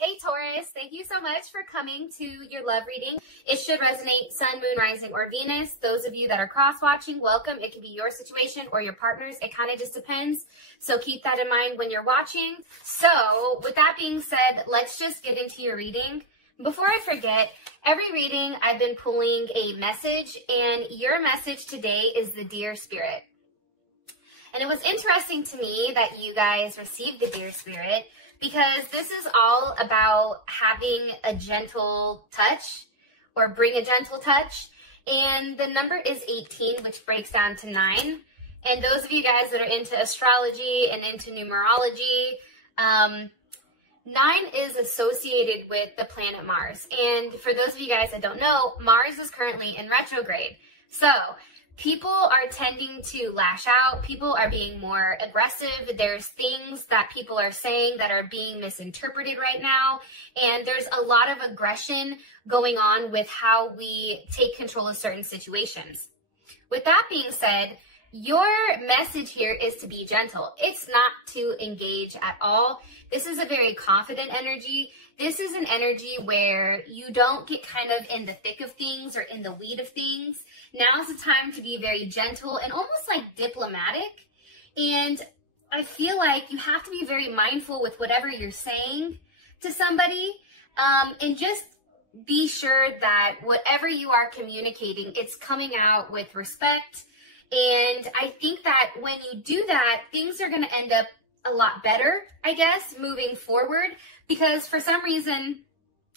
Hey Taurus, thank you so much for coming to your love reading. It should resonate Sun, Moon, Rising, or Venus. Those of you that are cross-watching, welcome. It could be your situation or your partner's. It kind of just depends. So keep that in mind when you're watching. So with that being said, let's just get into your reading. Before I forget, every reading I've been pulling a message, and your message today is the Dear Spirit. And it was interesting to me that you guys received the Dear Spirit, because this is all about having a gentle touch, or bring a gentle touch. And the number is 18, which breaks down to 9. And those of you guys that are into astrology and into numerology, 9 is associated with the planet Mars. And for those of you guys that don't know, Mars is currently in retrograde. So people are tending to lash out. People are being more aggressive. There's things that people are saying that are being misinterpreted right now. And there's a lot of aggression going on with how we take control of certain situations. With that being said, your message here is to be gentle. It's not to engage at all. This is a very confident energy. This is an energy where you don't get kind of in the thick of things or in the weed of things. Now's the time to be very gentle and almost like diplomatic. And I feel like you have to be very mindful with whatever you're saying to somebody, and just be sure that whatever you are communicating, it's coming out with respect. And I think that when you do that, things are going to end up a lot better, I guess, moving forward. Because for some reason,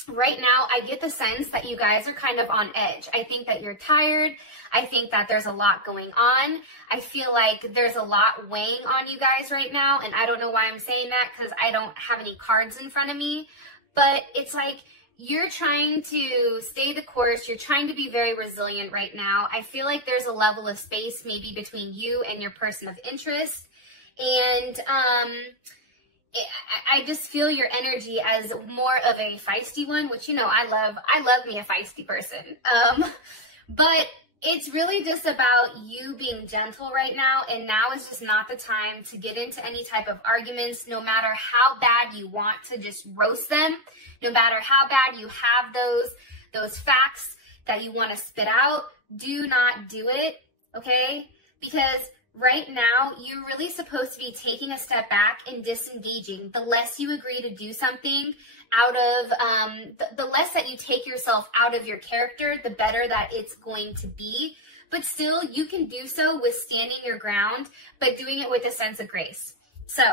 right now, I get the sense that you guys are kind of on edge. I think that you're tired. I think that there's a lot going on. I feel like there's a lot weighing on you guys right now. And I don't know why I'm saying that, because I don't have any cards in front of me. But it's like you're trying to stay the course. You're trying to be very resilient right now. I feel like there's a level of space maybe between you and your person of interest. And I just feel your energy as more of a feisty one, which, you know, I love me a feisty person. But it's really just about you being gentle right now. And now is just not the time to get into any type of arguments, no matter how bad you want to just roast them, no matter how bad you have those facts that you want to spit out. Do not do it, okay? Because right now, you're really supposed to be taking a step back and disengaging. The less you agree to do something out of, the less that you take yourself out of your character, the better that it's going to be. But still, you can do so with standing your ground, but doing it with a sense of grace. So,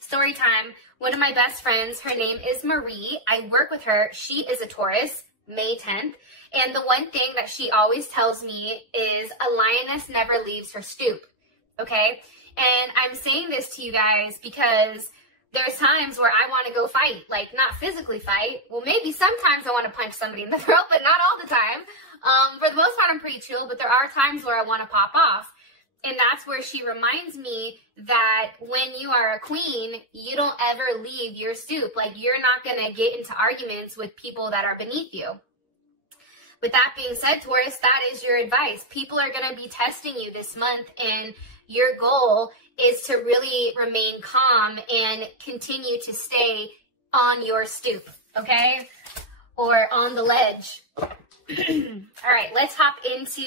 story time. One of my best friends, her name is Marie. I work with her. She is a Taurus, May 10th. And the one thing that she always tells me is a lioness never leaves her stoop. Okay, and I'm saying this to you guys because there's times where I want to go fight, like not physically fight. Well, maybe sometimes I want to punch somebody in the throat, but not all the time. For the most part, I'm pretty chill, but there are times where I want to pop off. And that's where she reminds me that when you are a queen, you don't ever leave your stoop. Like, you're not going to get into arguments with people that are beneath you. With that being said, Taurus, that is your advice. People are going to be testing you this month, and your goal is to really remain calm and continue to stay on your stoop, okay? Or on the ledge. All right, let's hop into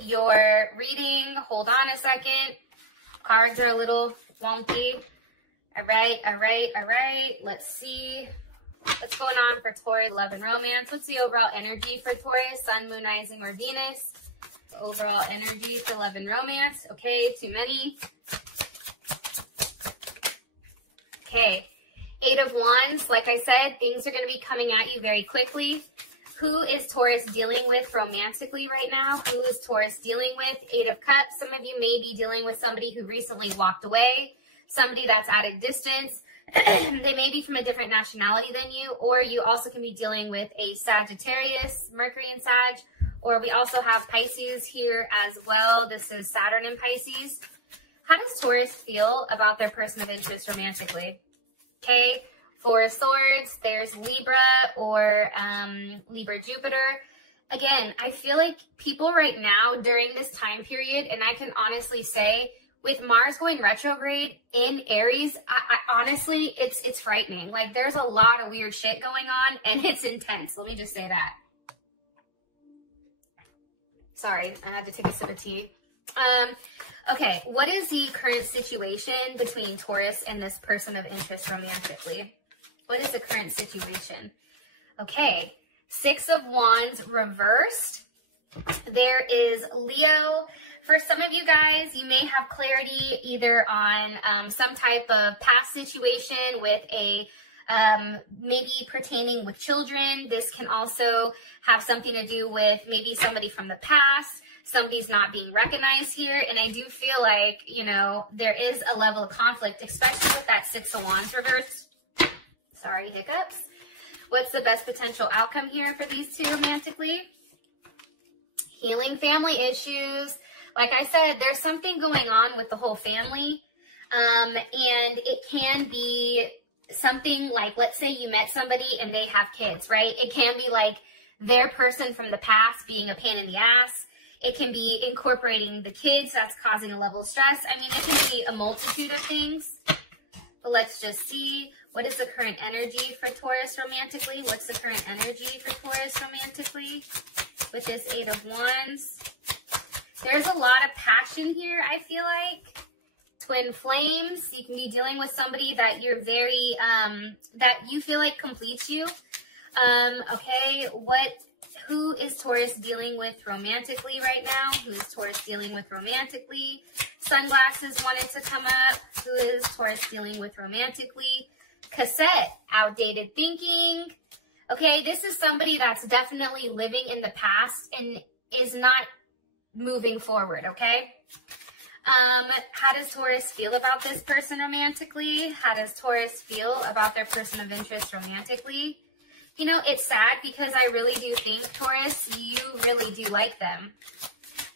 your reading. Hold on a second. Cards are a little wonky. All right. Let's see what's going on for Taurus, love and romance. What's the overall energy for Taurus, Sun, Moon, Rising, or Venus? Overall energy for love and romance. Okay, too many. Okay, 8 of Wands. Like I said, things are going to be coming at you very quickly. Who is Taurus dealing with romantically right now? Who is Taurus dealing with? 8 of Cups. Some of you may be dealing with somebody who recently walked away, somebody that's at a distance. They may be from a different nationality than you, or you also can be dealing with a Sagittarius, Mercury in Sag. Or we also have Pisces here as well. This is Saturn in Pisces. How does Taurus feel about their person of interest romantically? Okay, 4 of Swords. There's Libra or Libra Jupiter. Again, I feel like people right now during this time period, and I can honestly say with Mars going retrograde in Aries, I honestly, it's frightening. Like, there's a lot of weird shit going on, and it's intense. Let me just say that. Sorry, I had to take a sip of tea. Okay, what is the current situation between Taurus and this person of interest romantically? What is the current situation? Okay, Six of Wands reversed. There is Leo. For some of you guys, you may have clarity either on some type of past situation with a maybe pertaining with children. This can also have something to do with maybe somebody from the past. Somebody's not being recognized here. And I do feel like, you know, there is a level of conflict, especially with that Six of Wands reversed. Sorry, hiccups. What's the best potential outcome here for these two romantically? Healing family issues. Like I said, there's something going on with the whole family. And it can be something like, let's say you met somebody and they have kids, right? It can be like their person from the past being a pain in the ass. It can be incorporating the kids. That's causing a level of stress. I mean, it can be a multitude of things. But let's just see. What is the current energy for Taurus romantically? What's the current energy for Taurus romantically with this Eight of Wands? There's a lot of passion here, I feel like. Twin flames. You can be dealing with somebody that you're very, that you feel like completes you. Okay, who is Taurus dealing with romantically right now? Who is Taurus dealing with romantically? Sunglasses wanted to come up. Who is Taurus dealing with romantically? Cassette, outdated thinking. Okay, this is somebody that's definitely living in the past and is not moving forward, okay? How does Taurus feel about this person romantically? How does Taurus feel about their person of interest romantically? You know, it's sad because I really do think, Taurus, you really do like them.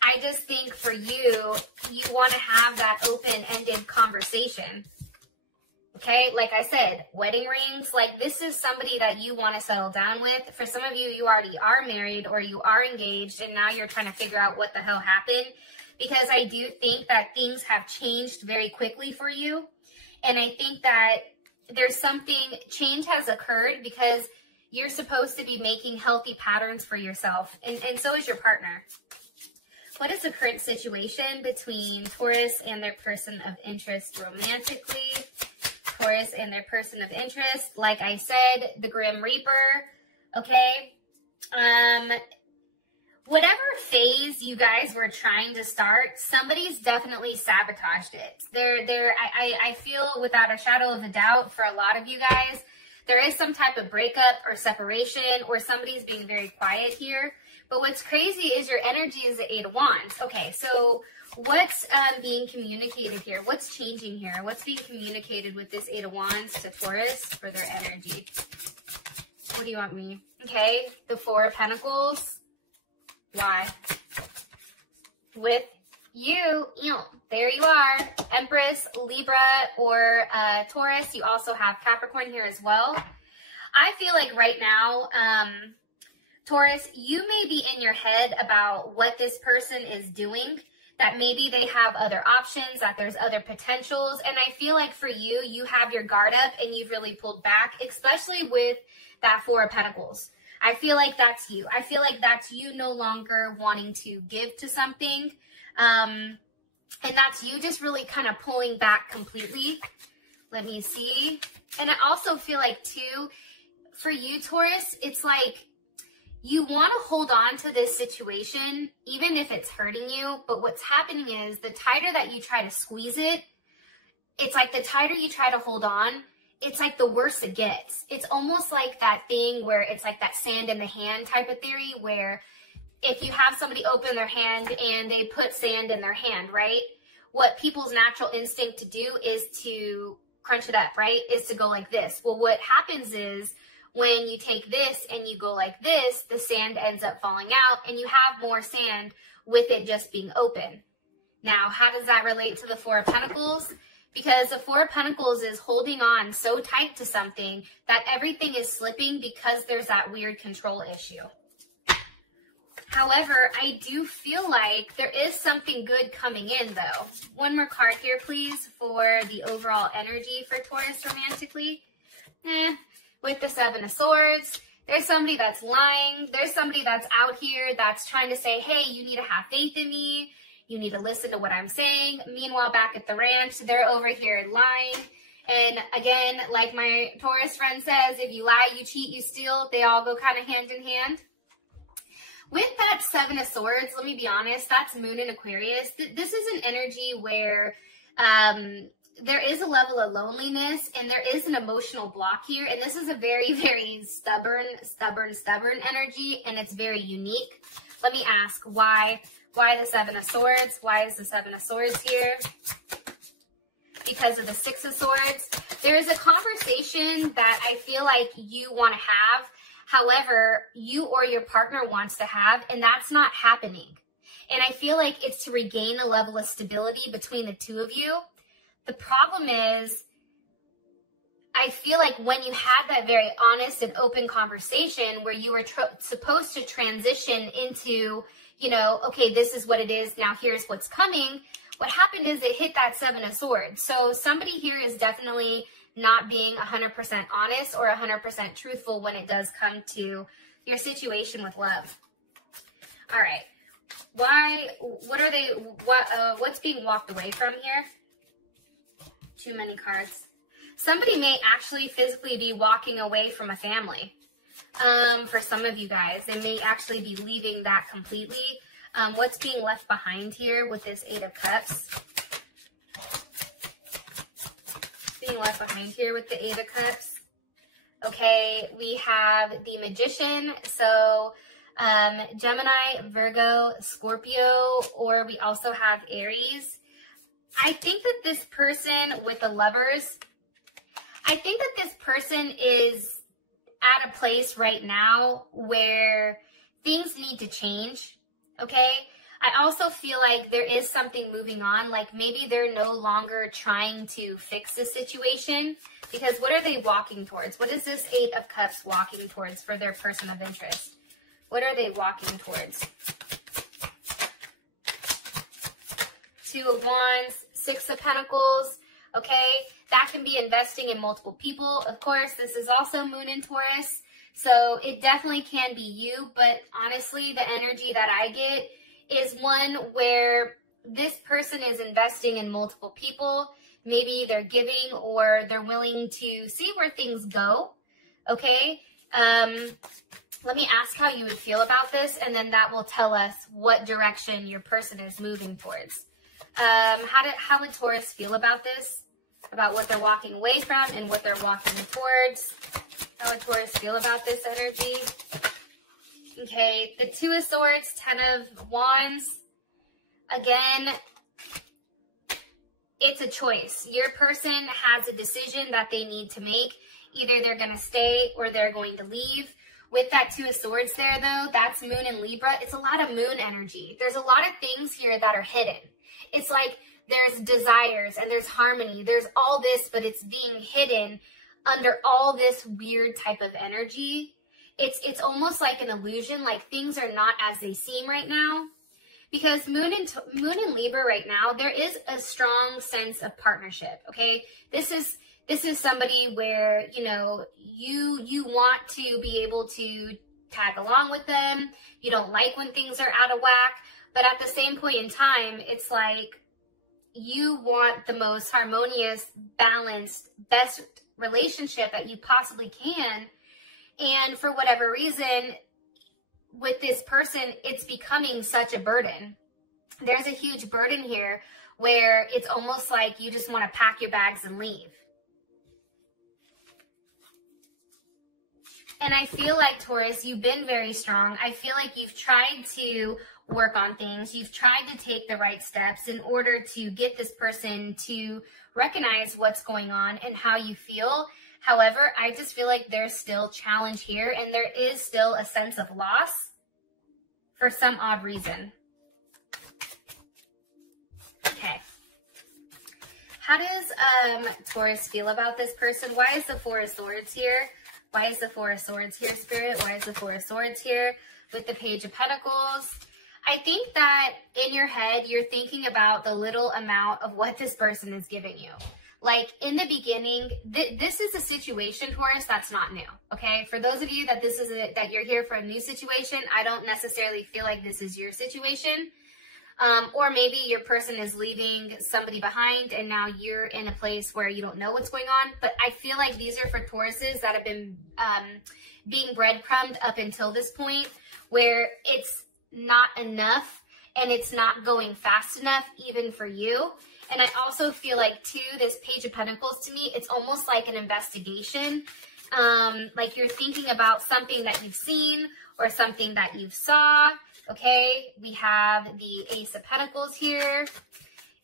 I just think for you, you want to have that open-ended conversation. Okay, like I said, wedding rings, like this is somebody that you want to settle down with. For some of you, you already are married or you are engaged and now you're trying to figure out what the hell happened. Because I do think that things have changed very quickly for you. And I think that there's something, change has occurred because you're supposed to be making healthy patterns for yourself. And so is your partner. What is the current situation between Taurus and their person of interest romantically? Taurus and their person of interest. Like I said, the Grim Reaper. Okay. Whatever phase you guys were trying to start, somebody's definitely sabotaged it. I feel without a shadow of a doubt for a lot of you guys, there is some type of breakup or separation or somebody's being very quiet here. But what's crazy is your energy is the Eight of Wands. Okay, so what's being communicated here? What's changing here? What's being communicated with this Eight of Wands to Taurus for their energy? What do you want me? Okay, the Four of Pentacles. Why? With you, there you are, Empress, Libra, or Taurus. You also have Capricorn here as well. I feel like right now, Taurus, you may be in your head about what this person is doing, that maybe they have other options, that there's other potentials. And I feel like for you, you have your guard up and you've really pulled back, especially with that Four of Pentacles. I feel like that's you. I feel like that's you no longer wanting to give to something. And that's you just really kind of pulling back completely. Let me see. And I also feel like, too, for you, Taurus, it's like you want to hold on to this situation, even if it's hurting you. But what's happening is the tighter that you try to squeeze it, it's like the tighter you try to hold on, it's like the worse it gets. It's almost like that thing where it's like that sand in the hand type of theory where if you have somebody open their hand and they put sand in their hand, right? What people's natural instinct to do is to crunch it up, right? Is to go like this. Well, what happens is when you take this and you go like this, the sand ends up falling out and you have more sand with it just being open. Now, how does that relate to the Four of Pentacles? Because the Four of Pentacles is holding on so tight to something that everything is slipping because there's that weird control issue. However, I do feel like there is something good coming in, though. One more card here, please, for the overall energy for Taurus romantically. With the Seven of Swords, there's somebody that's lying. There's somebody that's out here that's trying to say, hey, you need to have faith in me. You need to listen to what I'm saying. Meanwhile, back at the ranch, they're over here lying. And again, like my Taurus friend says, if you lie, you cheat, you steal, they all go kind of hand in hand. With that Seven of Swords, let me be honest, that's Moon in Aquarius. This is an energy where there is a level of loneliness and there is an emotional block here. And this is a very, very stubborn energy, and it's very unique. Let me ask, why the Seven of Swords? Why is the Seven of Swords here? Because of the Six of Swords. There is a conversation that I feel like you want to have. However, you or your partner wants to have, and that's not happening. And I feel like it's to regain a level of stability between the two of you. The problem is, I feel like when you had that very honest and open conversation where you were supposed to transition into, you know, okay, this is what it is, now here's what's coming, what happened is it hit that Seven of Swords. So somebody here is definitely not being 100% honest or 100% truthful when it does come to your situation with love. All right. What's being walked away from here? Too many cards. Somebody may actually physically be walking away from a family. For some of you guys, they may actually be leaving that completely. What's being left behind here with this Eight of Cups? Being left behind here with the Eight of Cups. Okay, we have the Magician. So Gemini, Virgo, Scorpio, or we also have Aries. I think that this person with the Lovers, I think that this person is at a place right now where things need to change, okay? I also feel like there is something moving on, like maybe they're no longer trying to fix the situation, because what are they walking towards? What is this Eight of Cups walking towards for their person of interest? What are they walking towards? Two of Wands, Six of Pentacles, okay? That can be investing in multiple people. Of course, this is also Moon in Taurus, so it definitely can be you, but honestly, the energy that I get is one where this person is investing in multiple people. Maybe they're giving or they're willing to see where things go, okay? Let me ask how you would feel about this, and then that will tell us what direction your person is moving towards. How would Taurus feel about this? About what they're walking away from and what they're walking towards? How would Taurus feel about this energy? Okay, the Two of Swords, Ten of Wands. Again, it's a choice. Your person has a decision that they need to make. Either they're going to stay or they're going to leave. With that Two of Swords there, though, that's Moon in Libra. It's a lot of Moon energy. There's a lot of things here that are hidden. It's like there's desires and there's harmony. There's all this, but it's being hidden under all this weird type of energy. It's almost like an illusion, like things are not as they seem right now. Because Moon in Libra right now, there is a strong sense of partnership, okay? This is somebody where, you know, you want to be able to tag along with them. You don't like when things are out of whack. But at the same point in time, it's like you want the most harmonious, balanced, best relationship that you possibly can. And for whatever reason, with this person, it's becoming such a burden. There's a huge burden here where it's almost like you just want to pack your bags and leave. And I feel like, Taurus, you've been very strong. I feel like you've tried to work on things. You've tried to take the right steps in order to get this person to recognize what's going on and how you feel. However, I just feel like there's still challenge here, and there is still a sense of loss for some odd reason. Okay. How does Taurus feel about this person? Why is the Four of Swords here? Why is the Four of Swords here, Spirit? Why is the Four of Swords here with the Page of Pentacles? I think that in your head, you're thinking about the little amount of what this person is giving you. Like in the beginning, this is a situation, Taurus, that's not new, okay? For those of you that that you're here for a new situation, I don't necessarily feel like this is your situation. Or maybe your person is leaving somebody behind and now you're in a place where you don't know what's going on. But I feel like these are for Tauruses that have been being breadcrumbed up until this point where it's not enough and it's not going fast enough even for you. And I also feel like, too, this Page of Pentacles, to me, it's almost like an investigation. Like you're thinking about something that you've seen or something that you saw. Okay, we have the Ace of Pentacles here.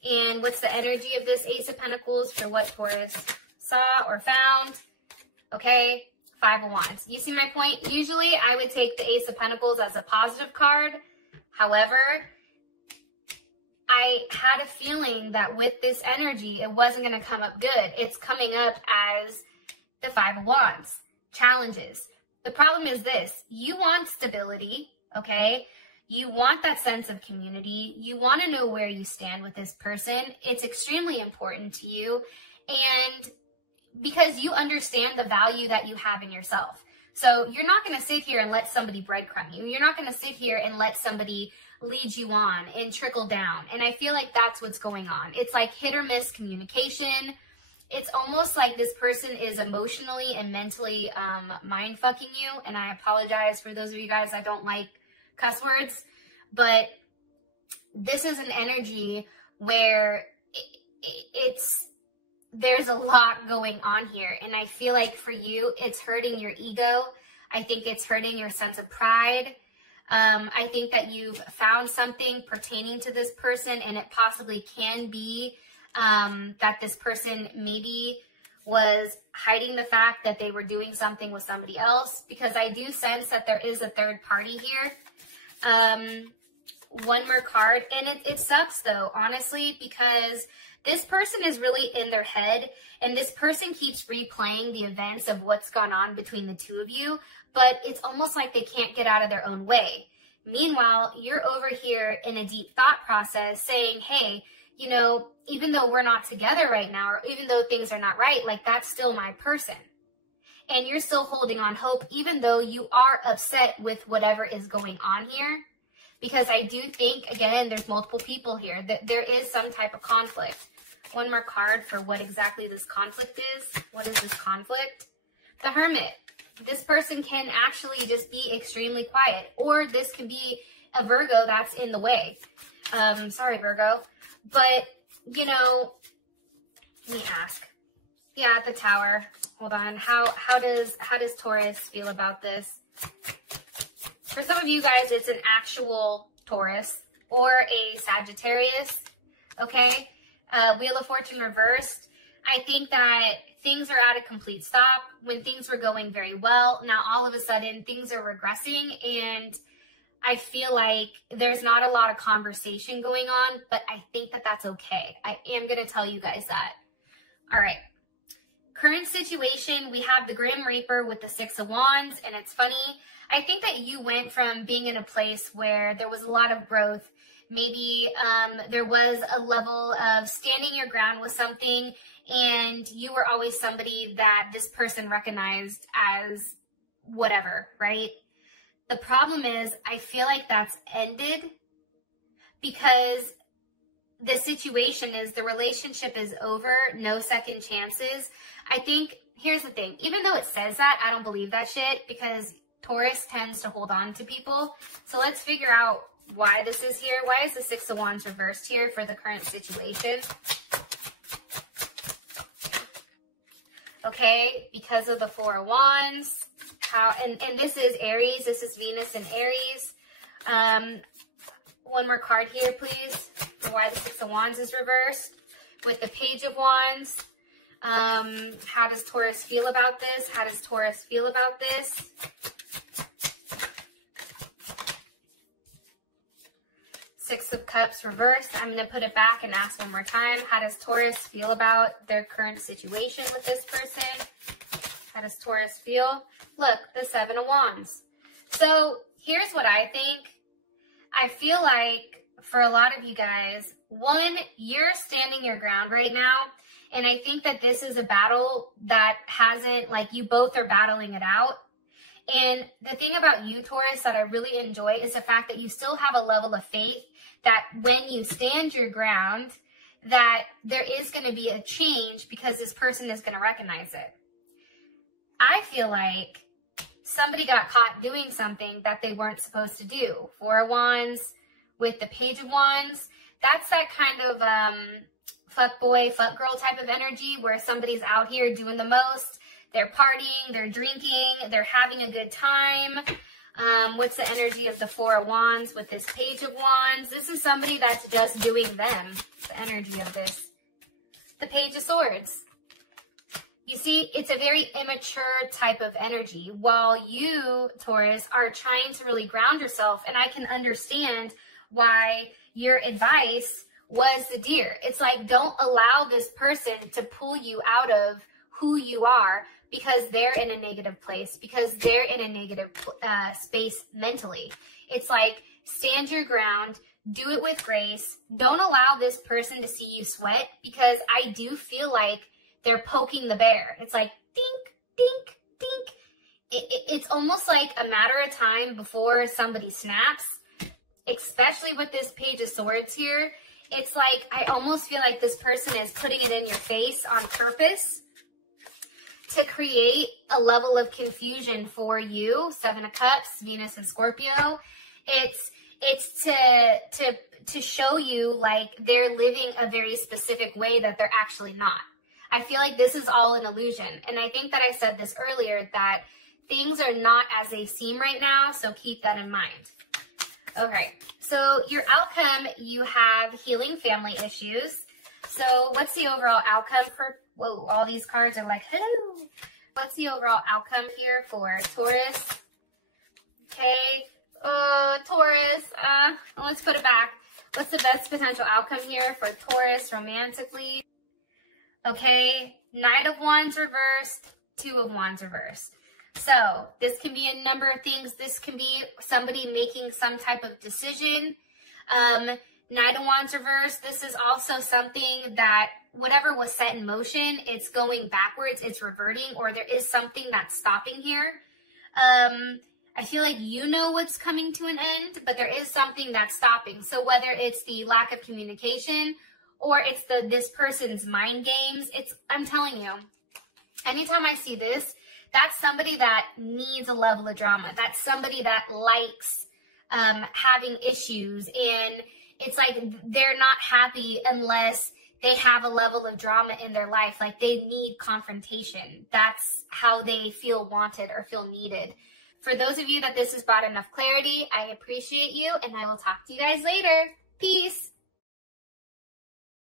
And what's the energy of this Ace of Pentacles for what Taurus saw or found? Okay, Five of Wands. You see my point? Usually, I would take the Ace of Pentacles as a positive card. However, I had a feeling that with this energy, it wasn't going to come up good. It's coming up as the Five of Wands. Challenges. The problem is this. You want stability, okay? You want that sense of community. You want to know where you stand with this person. It's extremely important to you. And because you understand the value that you have in yourself. So you're not going to sit here and let somebody breadcrumb you. You're not going to sit here and let somebody lead you on and trickle down. And I feel like that's what's going on. It's like hit or miss communication. It's almost like this person is emotionally and mentally mind fucking you. And I apologize for those of you guys that don't like cuss words, but this is an energy where there's a lot going on here. And I feel like for you, it's hurting your ego. I think it's hurting your sense of pride. I think that you've found something pertaining to this person, and it possibly can be that this person maybe was hiding the fact that they were doing something with somebody else, because I do sense that there is a third party here. One more card, and it sucks though, honestly, because this person is really in their head, and this person keeps replaying the events of what's gone on between the two of you, but it's almost like they can't get out of their own way. Meanwhile, you're over here in a deep thought process saying, hey, you know, even though we're not together right now, or even though things are not right, like that's still my person. And you're still holding on hope, even though you are upset with whatever is going on here. Because I do think, again, there's multiple people here, that there is some type of conflict. One more card for what exactly this conflict is. What is this conflict? The Hermit. This person can actually just be extremely quiet, or this can be a Virgo that's in the way. Sorry, Virgo. But, you know, let me ask. Yeah, the Tower. Hold on. How does Taurus feel about this? For some of you guys, it's an actual Taurus or a Sagittarius. Okay? Wheel of Fortune reversed. I think that things are at a complete stop when things were going very well. Now, all of a sudden, things are regressing, and I feel like there's not a lot of conversation going on, but I think that that's okay. I am going to tell you guys that. All right. Current situation, we have the Grim Reaper with the Six of Wands, and it's funny. I think that you went from being in a place where there was a lot of growth. Maybe there was a level of standing your ground with something, and you were always somebody that this person recognized as whatever, right? The problem is, I feel like that's ended because the situation is the relationship is over, no second chances. I think, here's the thing, even though it says that, I don't believe that shit because Taurus tends to hold on to people. So let's figure out why this is here. Why is the Six of Wands reversed here for the current situation? Okay, because of the Four of Wands. And this is Aries. This is Venus and Aries. One more card here, please, for why the Six of Wands is reversed. With the Page of Wands. How does Taurus feel about this? How does Taurus feel about this? Six of Cups reversed. I'm going to put it back and ask one more time. How does Taurus feel about their current situation with this person? How does Taurus feel? Look, the 7 of Wands. So here's what I think. I feel like for a lot of you guys, one, you're standing your ground right now. And I think that this is a battle that hasn't, like, you both are battling it out. And the thing about you, Taurus, that I really enjoy is the fact that you still have a level of faith that when you stand your ground, that there is going to be a change because this person is going to recognize it. I feel like somebody got caught doing something that they weren't supposed to do. 4 of Wands with the Page of Wands. That's that kind of fuck boy, fuck girl type of energy where somebody's out here doing the most. They're partying, they're drinking, they're having a good time. What's the energy of the 4 of Wands with this Page of Wands? This is somebody that's just doing them. The energy of this. The Page of Swords. You see, it's a very immature type of energy. While you, Taurus, are trying to really ground yourself, and I can understand why your advice was the Deer. It's like, don't allow this person to pull you out of who you are because they're in a negative place, because they're in a negative space mentally. It's like, stand your ground, do it with grace. Don't allow this person to see you sweat, because I do feel like they're poking the bear. It's like, dink, dink, dink. It's almost like a matter of time before somebody snaps, especially with this Page of Swords here. It's like, I almost feel like this person is putting it in your face on purpose to create a level of confusion for you. 7 of Cups, Venus and Scorpio. It's to show you like they're living a very specific way that they're actually not. I feel like this is all an illusion. And I think that I said this earlier, that things are not as they seem right now. So keep that in mind. Okay. So your outcome, you have healing family issues. So what's the overall outcome for, whoa, all these cards are like, hello. What's the overall outcome here for Taurus? Okay. Taurus, let's put it back. What's the best potential outcome here for Taurus romantically? Okay, Knight of Wands reversed, 2 of Wands reversed. So this can be a number of things. This can be somebody making some type of decision. Knight of Wands reversed, this is also something that whatever was set in motion, it's going backwards, it's reverting, or there is something that's stopping here. I feel like you know what's coming to an end, but there is something that's stopping. So whether it's the lack of communication, or it's this person's mind games, I'm telling you, anytime I see this, that's somebody that needs a level of drama. That's somebody that likes having issues, and it's like they're not happy unless they have a level of drama in their life. Like, they need confrontation. That's how they feel wanted or feel needed. For those of you that this has brought enough clarity, I appreciate you, and I will talk to you guys later. Peace.